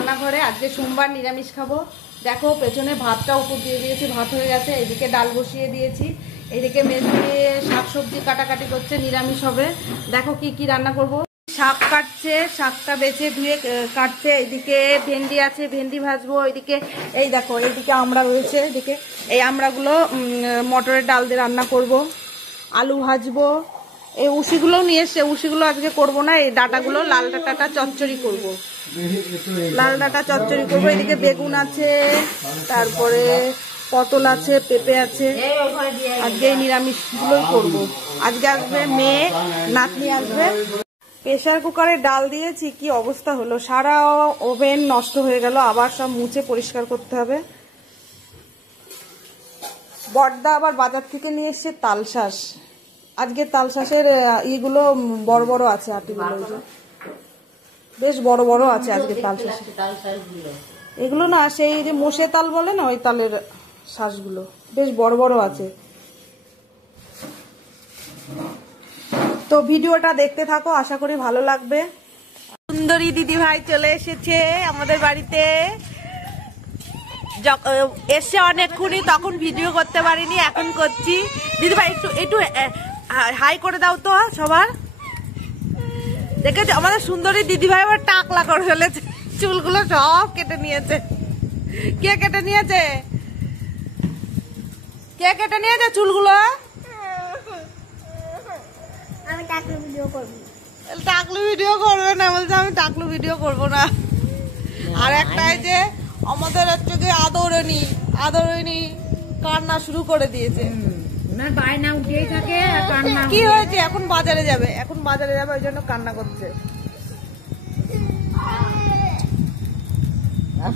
রান্নাঘরে। আজকে সোমবার, নিরামিষ খাবো। দেখো পেছনে ভাতটা উপর দিয়ে দিয়েছি, ভাত হয়ে গেছে। এদিকে ডাল বসিয়ে দিয়েছি, এদিকে মেজে শাকসবজি কাটাকাটি করছে, নিরামিষ হবে। দেখো কি কি রান্না করব। শাক কাটছে, শাকটা বেছে ধুয়ে কাটছে। এদিকে ভেন্ডি আছে, ভেন্ডি ভাজবো। এদিকে এই দেখো, এইদিকে আমড়া রয়েছে, এদিকে এই আমড়াগুলো মটরের ডাল দিয়ে রান্না করব। আলু ভাজবো। এই উশিগুলোও নিয়ে এসছে, উশিগুলো আজকে করবো না, এই ডাটাগুলো লাল ডাটাটা চচ্চড়ি করব, লাল ডাটা চচ্চড়ি করবো। এদিকে বেগুন আছে, তারপরে পটল আছে, পেঁপে আছে। আজকে এই নিরামিষগুলোই করবো। আজকে আসবে মেয়ে, নাতনি আসবে। প্রেসার কুকারে ডাল দিয়েছি, কি অবস্থা হলো, সারা ওভেন নষ্ট হয়ে গেল। আবার সব মুছে পরিষ্কার করতে হবে। বড়দা আবার বাজার থেকে নিয়ে এসছে তালশাঁস। আজকে তালশাঁসের ইগুলো বড় বড় আছে, আটিগুলো বেশ বড় বড় আছে আজকে তালশাঁস। এগুলো না, সেই যে মোষে তাল বলে না, ওই তালের শাঁসগুলো বেশ বড় বড় আছে। তো ভিডিওটা দেখতে থাকো, আশা করি ভালো লাগবে। সুন্দরী দিদি ভাই চলে এসেছে আমাদের বাড়িতে। এসে অনেকক্ষণই, তখন ভিডিও করতে পারিনি, এখন করছি। দিদি ভাই একটু একটু হাই করে দাও তো সবার। দেখেছো আমাদের সুন্দরী দিদি ভাই আবার টাকলা করে ফেলেছে, চুলগুলো সব কেটে নিয়েছে। কে কেটে নিয়েছে? কে কেটে নিয়েছে চুলগুলো? আমি টাকলু ভিডিও করব। টাকলু ভিডিও করবে না বলছে, আমি টাকলু ভিডিও করব না। আর একটাই যে আমাদের হচ্ছে কি আদরণী, আদরণী কান্না শুরু করে দিয়েছে। বায়না উঠেই থাকে, কান্না। কি হয়েছে? এখন বাজারে যাবে, এখন বাজারে যাবে, ওই জন্য কান্না করছে।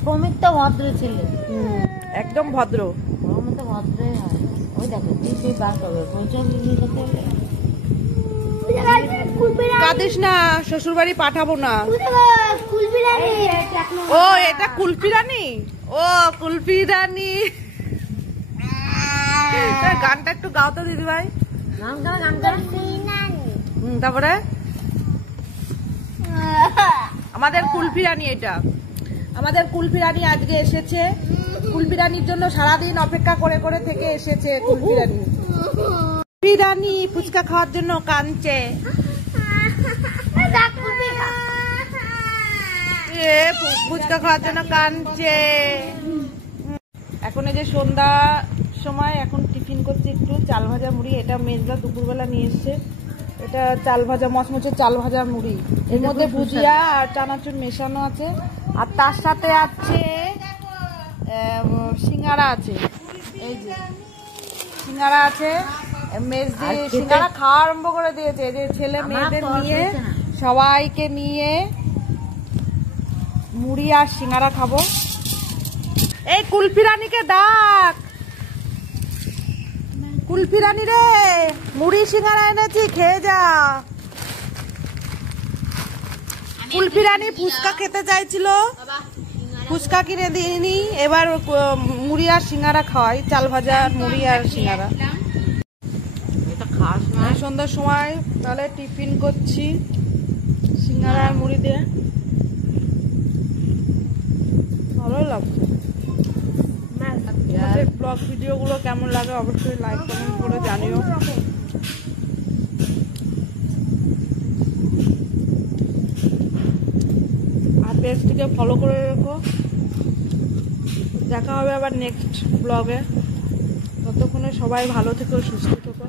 প্রমিত তো ভদ্র ছেলে, একদম ভদ্র। প্রমিত তো ভদ্রই হয়। ওই দেখো তুই বার করবে, কাঁদিস না, শ্বশুর বাড়ি পাঠাবো না। ও এটা কুলফি রানী, ও কুলফি রানী। গানটা একটু গাও তো দিদি ভাই। তারপরে আমাদের কুলফি রানী, এটা আমাদের কুলফি রানী আজকে এসেছে। কুলফি রানীর জন্য সারাদিন অপেক্ষা করে করে থেকে এসেছে কুলফি রানী। কুলফি রানী ফুচকা খাওয়ার জন্য কাঁদছে। ফুচকা খাওয়ার জন্য কাঁদছে। এখন এই যে সন্ধ্যা সময়, এখন টিফিন করছি একটু চাল ভাজা মুড়ি। এটা মেজদা দুপুরবেলা নিয়ে এসছে। এটা চাল ভাজা, মচমচে চাল ভাজা মুড়ি, এর মধ্যে ভুজিয়া আর চানাচুর মেশানো আছে। আর তার সাথে আছে সিঙ্গারা আছে। এই যে সিঙ্গারা আছে, মেজদি সিঙ্গারা খাওয়া আরম্ভ করে দিয়েছে। এই যে ছেলে মেয়েদের নিয়ে, সবাইকে নিয়ে মুড়ি আর সিঙ্গারা খাবো। এই কুলফি রানীকে ডাক, কুলফি রানী রে, মুড়ি সিঙ্গারা এনেছি, খেয়ে যা। কুলফি রানী ফুচকা খেতে চাইছিল, ফুচকা কিনে দিইনি, এবার মুড়ি আর সিঙ্গারা খাওয়াই। চাল ভাজা, মুড়ি আর সিঙ্গারা। সন্ধ্যার সময় তাহলে টিফিন করছি সিঙ্গারা আর মুড়ি দিয়ে, ভালো লাগছে। ব্লগ ভিডিওগুলো কেমন লাগে অবশ্যই লাইক কমেন্ট করে জানিও। আর পেজটিকে ফলো করে রেখো। দেখা হবে আবার নেক্সট ব্লগে। ততক্ষণে সবাই ভালো থেকো, সুস্থ থেকো।